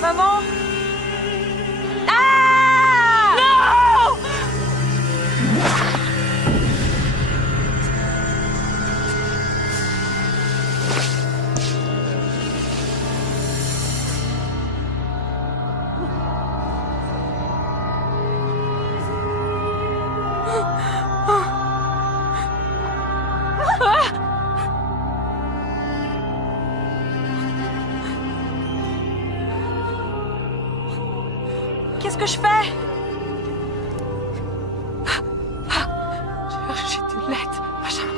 Maman? Ah! Non! Qu'est-ce que je fais? J'ai de l'aide, Benjamin.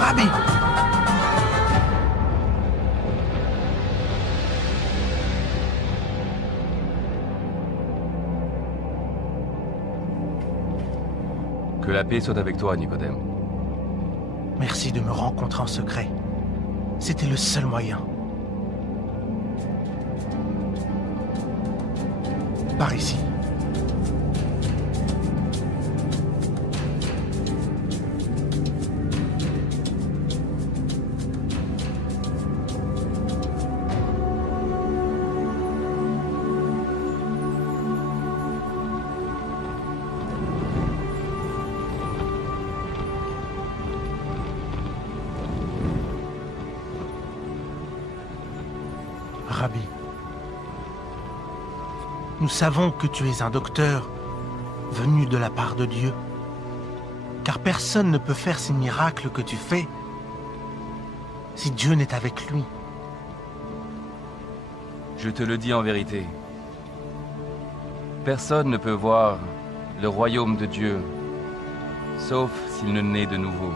Rabbi! Que la paix soit avec toi, Nicodème. Merci de me rencontrer en secret. C'était le seul moyen. Par ici. Rabbi, nous savons que tu es un docteur venu de la part de Dieu, car personne ne peut faire ces miracles que tu fais si Dieu n'est avec lui. Je te le dis en vérité. Personne ne peut voir le royaume de Dieu, sauf s'il ne naît de nouveau.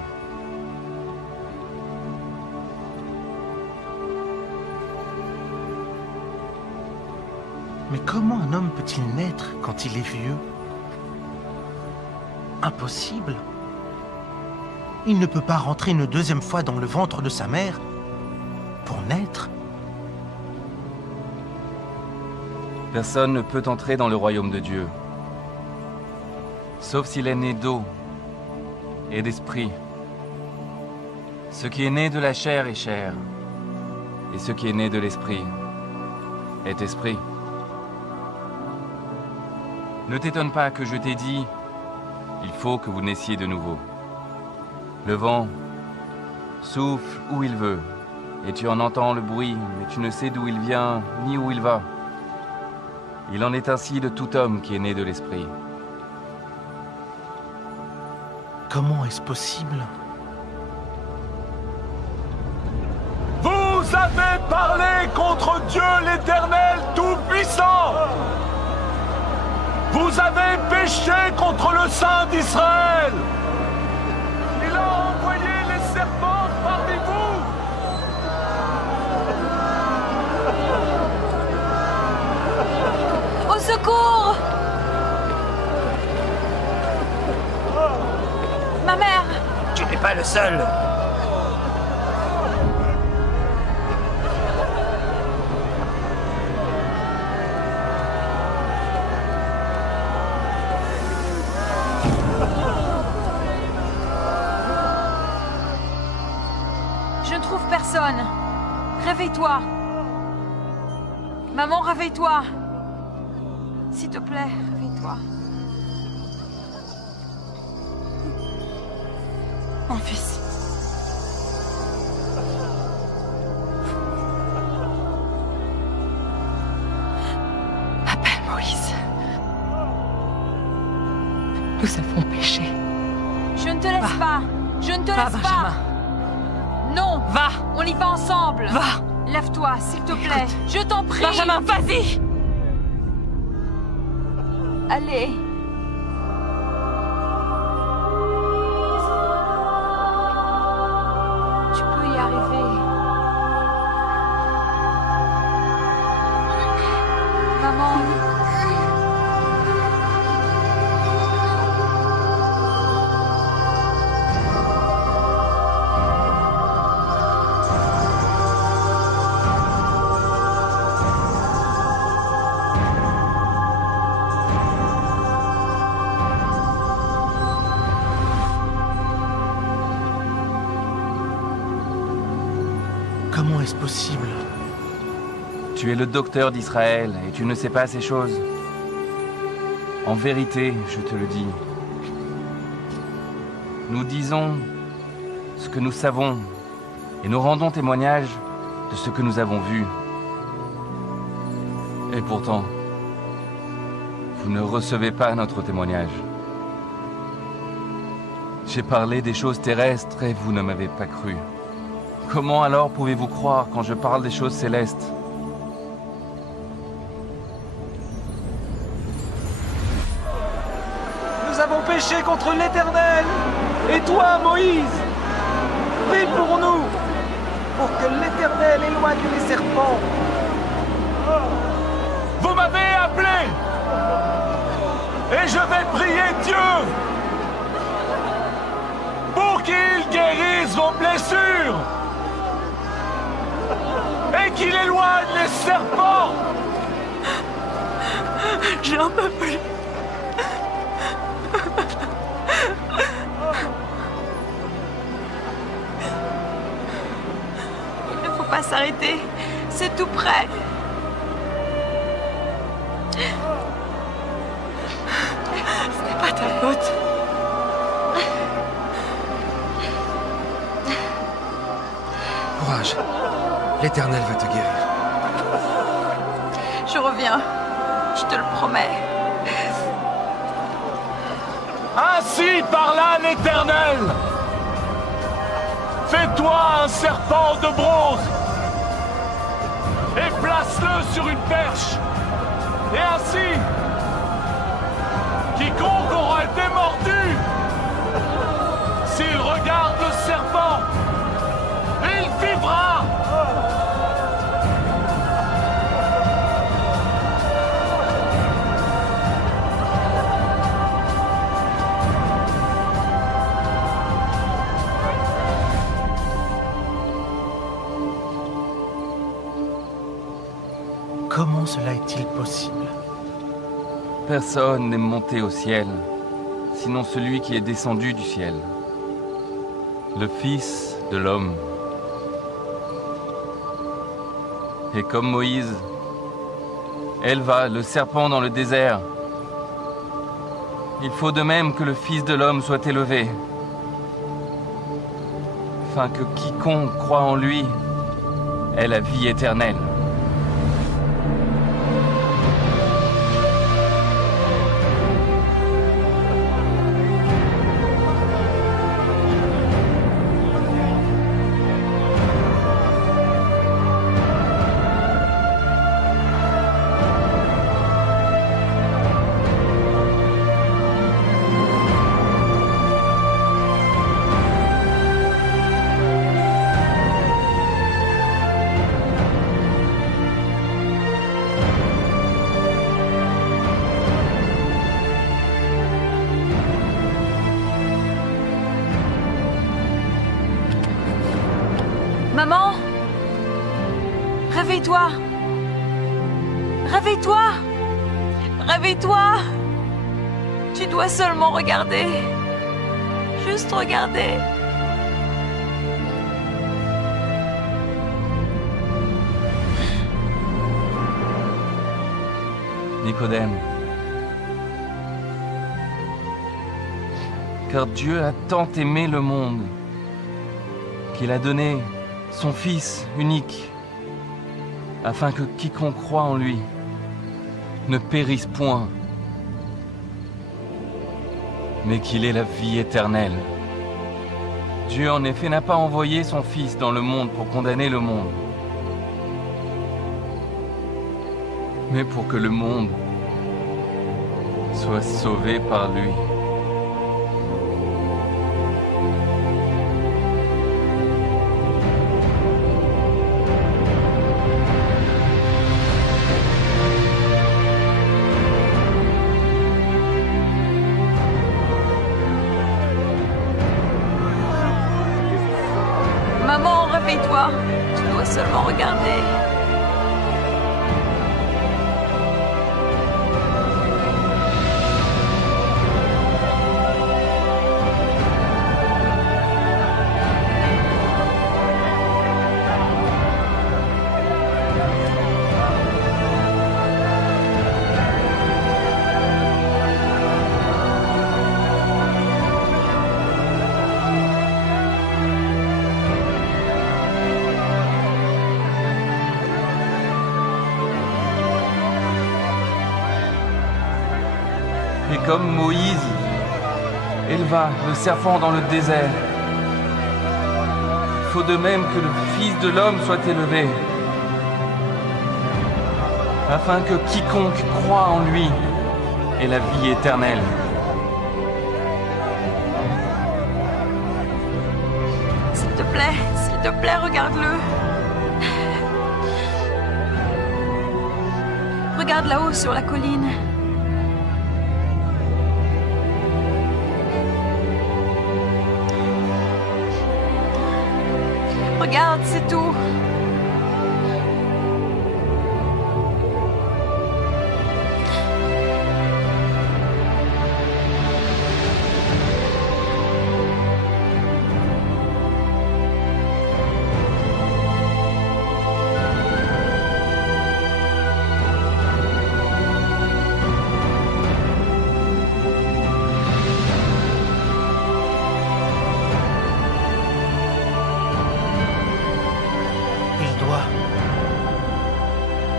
Mais comment un homme peut-il naître quand il est vieux? Impossible. Il ne peut pas rentrer une deuxième fois dans le ventre de sa mère pour naître. Personne ne peut entrer dans le royaume de Dieu, sauf s'il est né d'eau et d'esprit. Ce qui est né de la chair est chair, et ce qui est né de l'esprit est esprit. Ne t'étonne pas que je t'ai dit, il faut que vous naissiez de nouveau. Le vent souffle où il veut, et tu en entends le bruit, mais tu ne sais d'où il vient ni où il va. Il en est ainsi de tout homme qui est né de l'esprit. Comment est-ce possible? Vous avez parlé contre Dieu l'Éternel Tout-Puissant. Vous avez péché contre le Saint d'Israël. Il a envoyé les serpents parmi vous. Au secours! Ma mère! Tu n'es pas le seul. personne. Réveille-toi. Maman, réveille-toi. S'il te plaît, réveille-toi. Mon fils. Appelle Moïse. Nous avons péché. Je ne te laisse Va. pas. Je ne te Va, laisse Benjamin. pas. Non. Va. On y va ensemble. Va. Lève-toi, s'il te plaît. Je t'en prie. Benjamin, vas-y. Allez. Tu peux y arriver. Maman. Comment est-ce possible? Tu es le docteur d'Israël et tu ne sais pas ces choses. En vérité, je te le dis. Nous disons ce que nous savons et nous rendons témoignage de ce que nous avons vu. Et pourtant, vous ne recevez pas notre témoignage. J'ai parlé des choses terrestres et vous ne m'avez pas cru. Comment alors pouvez-vous croire quand je parle des choses célestes ? Nous avons péché contre l'Éternel. Et toi, Moïse, prie pour nous, pour que l'Éternel éloigne les serpents. Vous m'avez appelé, et je vais prier Dieu pour qu'il guérisse vos blessures et qu'il éloigne les serpents. J'en peux plus. Il ne faut pas s'arrêter. C'est tout près. Ce n'est pas ta faute. Courage. L'Éternel va te guérir. Je reviens. Je te le promets. Ainsi parla l'Éternel. Fais-toi un serpent de bronze et place-le sur une perche. Et ainsi, quiconque aura été mordu, s'il regarde le serpent, il vivra. Comment cela est-il possible? Personne n'est monté au ciel, sinon celui qui est descendu du ciel, le Fils de l'homme. Et comme Moïse éleva le serpent dans le désert, il faut de même que le Fils de l'homme soit élevé, afin que quiconque croit en lui ait la vie éternelle. Maman! Réveille-toi! Réveille-toi! Réveille-toi! Tu dois seulement regarder. Juste regarder. Nicodème. Car Dieu a tant aimé le monde qu'il a donné son Fils unique, afin que quiconque croit en lui ne périsse point, mais qu'il ait la vie éternelle. Dieu en effet n'a pas envoyé son Fils dans le monde pour condamner le monde, mais pour que le monde soit sauvé par lui. Maman, réveille-toi. Tu dois seulement regarder. Et comme Moïse éleva le serpent dans le désert, il faut de même que le Fils de l'homme soit élevé, afin que quiconque croit en lui ait la vie éternelle. S'il te plaît, regarde-le. Regarde là-haut sur la colline. Regarde, c'est tout.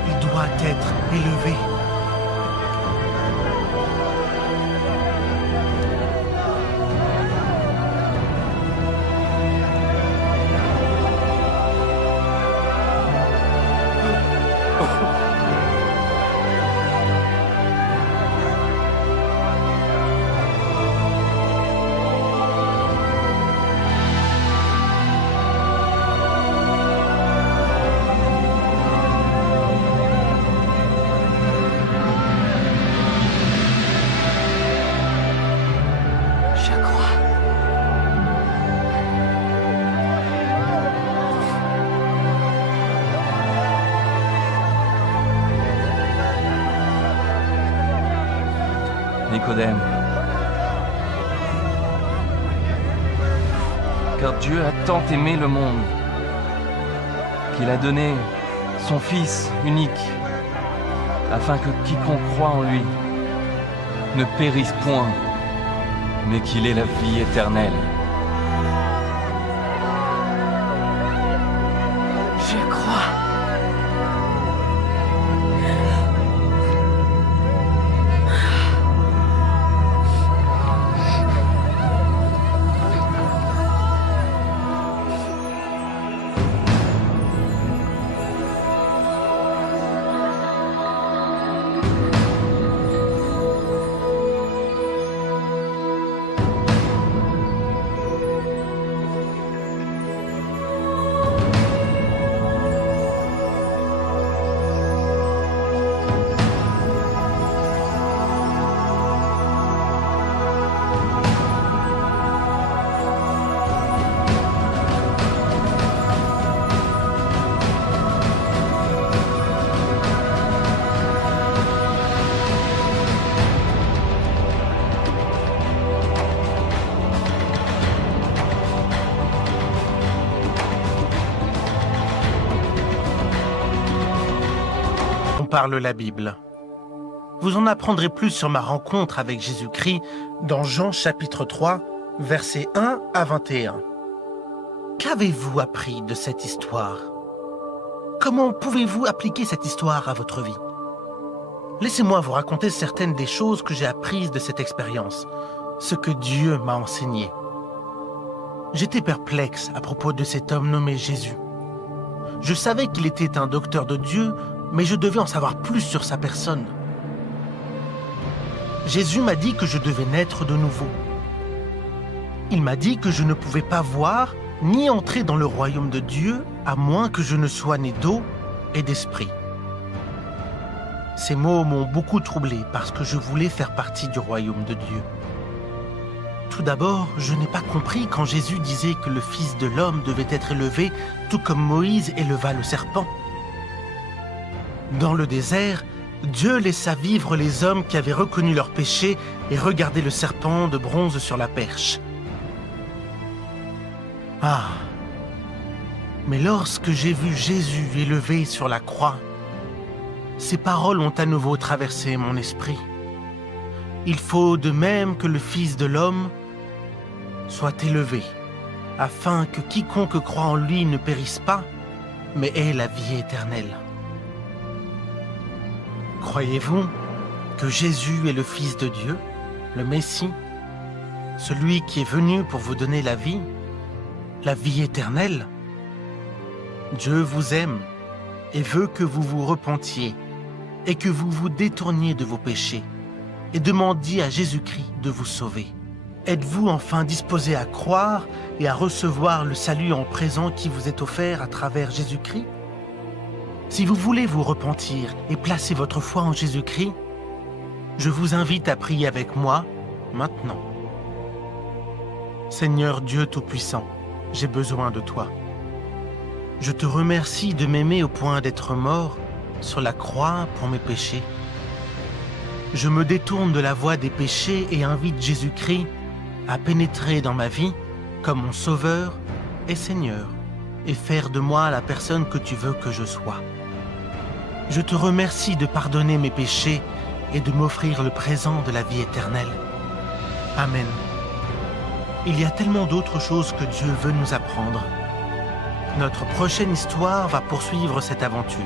Il doit être élevé. Nicodème. Car Dieu a tant aimé le monde qu'il a donné son Fils unique, afin que quiconque croit en lui ne périsse point, mais qu'il ait la vie éternelle. Je crois. Parle la Bible. Vous en apprendrez plus sur ma rencontre avec Jésus-Christ dans Jean chapitre 3, versets 1 à 21. Qu'avez-vous appris de cette histoire? Comment pouvez-vous appliquer cette histoire à votre vie? Laissez-moi vous raconter certaines des choses que j'ai apprises de cette expérience, ce que Dieu m'a enseigné. J'étais perplexe à propos de cet homme nommé Jésus. Je savais qu'il était un docteur de Dieu, mais je devais en savoir plus sur sa personne. Jésus m'a dit que je devais naître de nouveau. Il m'a dit que je ne pouvais pas voir ni entrer dans le royaume de Dieu à moins que je ne sois né d'eau et d'esprit. Ces mots m'ont beaucoup troublé parce que je voulais faire partie du royaume de Dieu. Tout d'abord, je n'ai pas compris quand Jésus disait que le Fils de l'homme devait être élevé tout comme Moïse éleva le serpent. Dans le désert, Dieu laissa vivre les hommes qui avaient reconnu leur péché et regardé le serpent de bronze sur la perche. Ah! Mais lorsque j'ai vu Jésus élevé sur la croix, ces paroles ont à nouveau traversé mon esprit. Il faut de même que le Fils de l'homme soit élevé, afin que quiconque croit en lui ne périsse pas, mais ait la vie éternelle. Croyez-vous que Jésus est le Fils de Dieu, le Messie, celui qui est venu pour vous donner la vie éternelle? Dieu vous aime et veut que vous vous repentiez et que vous vous détourniez de vos péchés et demandiez à Jésus-Christ de vous sauver. Êtes-vous enfin disposé à croire et à recevoir le salut en présent qui vous est offert à travers Jésus-Christ? Si vous voulez vous repentir et placer votre foi en Jésus-Christ, je vous invite à prier avec moi maintenant. Seigneur Dieu Tout-Puissant, j'ai besoin de toi. Je te remercie de m'aimer au point d'être mort sur la croix pour mes péchés. Je me détourne de la voie des péchés et invite Jésus-Christ à pénétrer dans ma vie comme mon Sauveur et Seigneur et faire de moi la personne que tu veux que je sois. Je te remercie de pardonner mes péchés et de m'offrir le présent de la vie éternelle. Amen. Il y a tellement d'autres choses que Dieu veut nous apprendre. Notre prochaine histoire va poursuivre cette aventure.